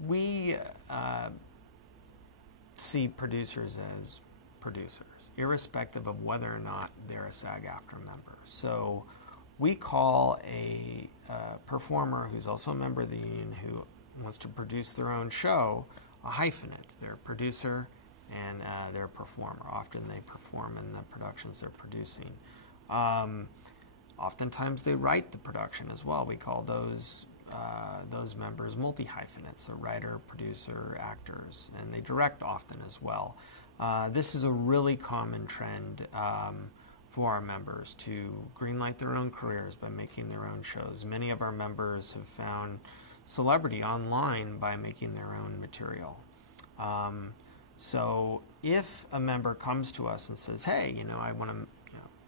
We see producers as producers, irrespective of whether or not they're a SAG-AFTRA member. So we call a performer who's also a member of the union who wants to produce their own show a hyphenate. They're a producer and they're a performer. Often they perform in the productions they're producing. Oftentimes they write the production as well. We call those members multi-hyphenates, so writer, producer, actors, and they direct often as well. This is a really common trend for our members to greenlight their own careers by making their own shows. Many of our members have found celebrity online by making their own material. So if a member comes to us and says, hey, I want to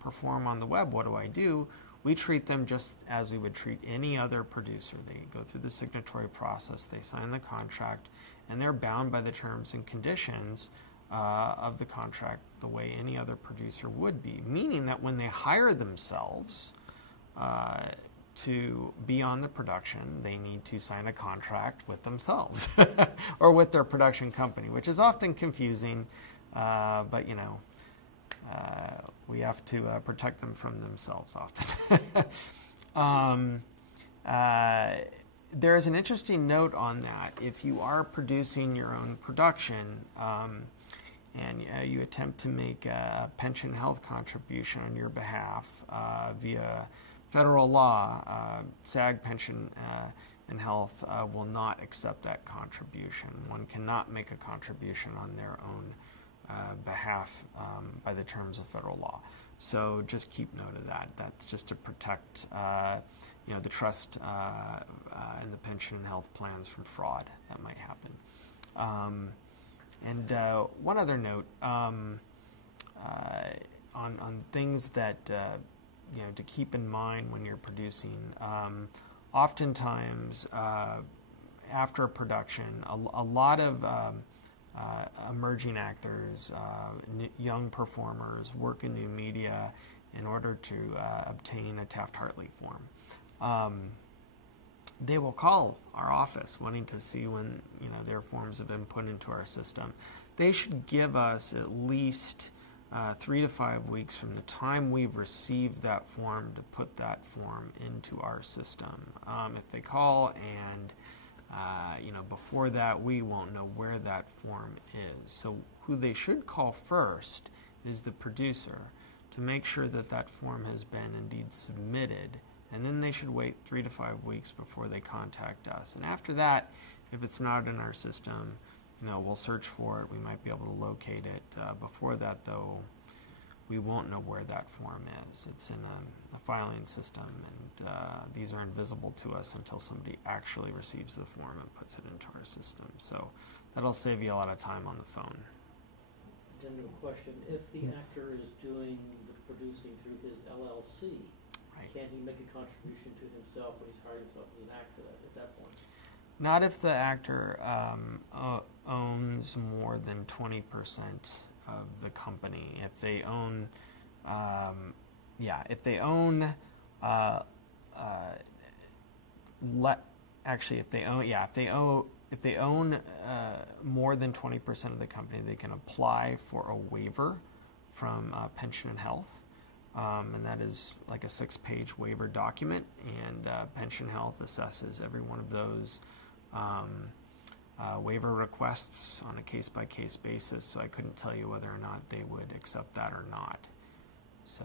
perform on the web, what do I do? We treat them just as we would treat any other producer. They go through the signatory process, they sign the contract, and they're bound by the terms and conditions of the contract the way any other producer would be, meaning that when they hire themselves to be on the production, they need to sign a contract with themselves or with their production company, which is often confusing, but we have to protect them from themselves often. There is an interesting note on that. If you are producing your own production and you attempt to make a pension health contribution on your behalf via federal law, SAG Pension and Health will not accept that contribution. One cannot make a contribution on their own behalf by the terms of federal law. So just keep note of that. That's just to protect the trust and the pension and health plans from fraud that might happen. And one other note on things that to keep in mind when you're producing. Oftentimes, after a production, a lot of emerging actors, young performers work in new media in order to obtain a Taft-Hartley form. They will call our office wanting to see when their forms have been put into our system. They should give us at least 3 to 5 weeks from the time we've received that form to put that form into our system. If they call and before that, we won't know where that form is. So who they should call first is the producer to make sure that that form has been indeed submitted, and then they should wait 3 to 5 weeks before they contact us. And after that, if it's not in our system, we'll search for it. We might be able to locate it. Before that, though, we won't know where that form is. It's in a filing system, and these are invisible to us until somebody actually receives the form and puts it into our system. So that'll save you a lot of time on the phone. General question, if the actor is doing the producing through his LLC, right, can he make a contribution to himself when he's hired himself as an actor at that point? Not if the actor owns more than 20% of the company. If they own, if they own, if they own more than 20% of the company, they can apply for a waiver from Pension and Health, and that is like a 6-page waiver document. And Pension Health assesses every one of those waiver requests on a case-by-case basis, so I couldn't tell you whether or not they would accept that or not. So.